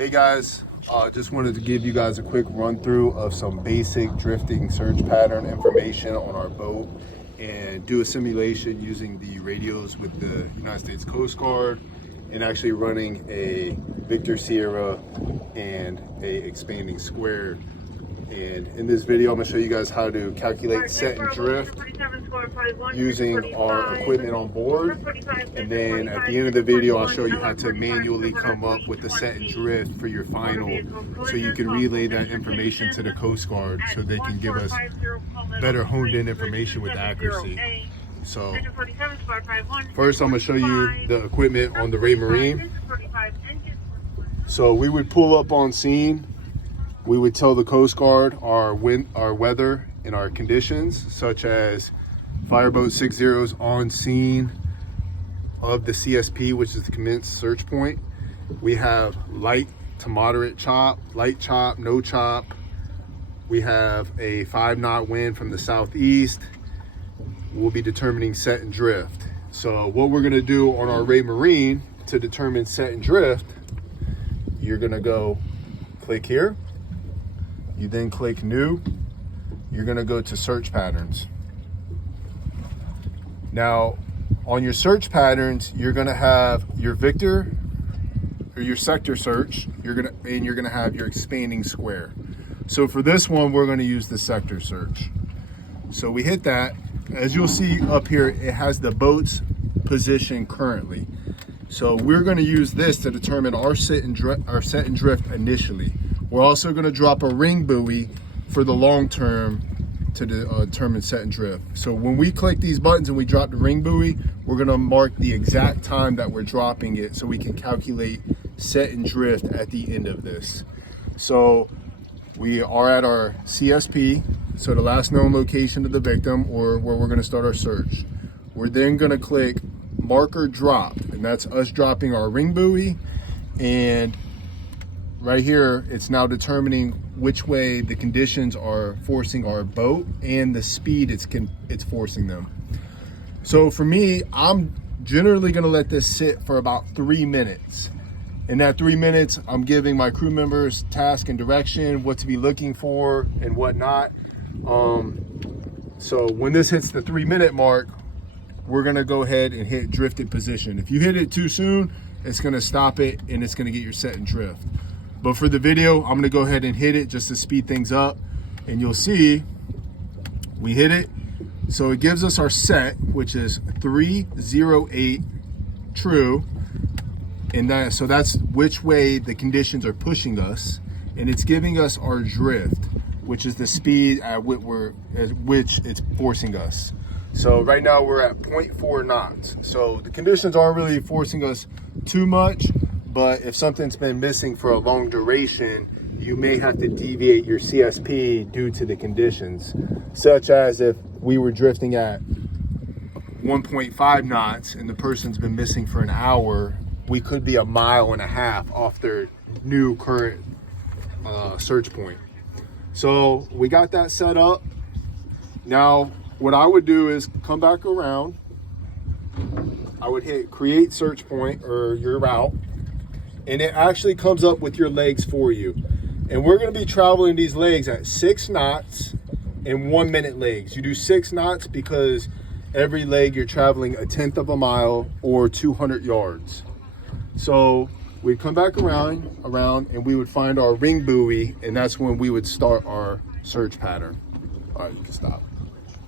Hey guys, just wanted to give you guys a quick run through of some basic drifting search pattern information on our boat and do a simulation using the radios with the United States Coast Guard and actually running a Victor Sierra and a expanding square. And in this video, I'm going to show you guys how to calculate set and drift using our equipment on board. And then at the end of the video, I'll show you how to manually come up with the set and drift for your final, so you can relay that information to the Coast Guard so they can give us better honed in information with accuracy. So first, I'm going to show you the equipment on the Raymarine. So we would pull up on scene. We would tell the Coast Guard our weather and our conditions, such as Fireboat 60's on scene of the CSP, which is the commenced search point. We have light to moderate chop, light chop, no chop. We have a 5-knot wind from the southeast. We'll be determining set and drift. So what we're gonna do on our Raymarine to determine set and drift, you're gonna go click here. You then click new. You're gonna go to search patterns. Now, on your search patterns, you're gonna have your Victor or your sector search. You're gonna have your expanding square. So for this one, we're gonna use the sector search. So we hit that. As you'll see up here, it has the boat's position currently. So we're gonna use this to determine our set and drift initially. We're also going to drop a ring buoy for the long term to determine set and drift. So when we click these buttons and we drop the ring buoy, we're going to mark the exact time that we're dropping it so we can calculate set and drift at the end of this. So we are at our CSP, so the last known location of the victim, or where we're going to start our search. We're then going to click marker dropped, and that's us dropping our ring buoy. And right here, it's now determining which way the conditions are forcing our boat and the speed it's forcing them. So for me, I'm generally gonna let this sit for about 3 minutes. In that 3 minutes, I'm giving my crew members task and direction, what to be looking for and whatnot. So when this hits the 3-minute mark, we're gonna go ahead and hit drifted position. If you hit it too soon, it's gonna stop it and it's gonna get your set and drift. But for the video, I'm gonna go ahead and hit it just to speed things up. And you'll see, we hit it. So it gives us our set, which is 308 true. And so that's which way the conditions are pushing us. And it's giving us our drift, which is the speed at which it's forcing us. So right now we're at 0.4 knots. So the conditions aren't really forcing us too much. But if something's been missing for a long duration, you may have to deviate your CSP due to the conditions, such as if we were drifting at 1.5 knots and the person's been missing for an hour, we could be 1.5 miles off their new current search point. So we got that set up. Now, what I would do is come back around. I would hit create search point or your route. And it actually comes up with your legs for you. And we're gonna be traveling these legs at 6 knots and 1 minute legs. You do 6 knots because every leg you're traveling 1/10 of a mile or 200 yards. So we'd come back around and we would find our ring buoy, and that's when we would start our search pattern. All right, you can stop.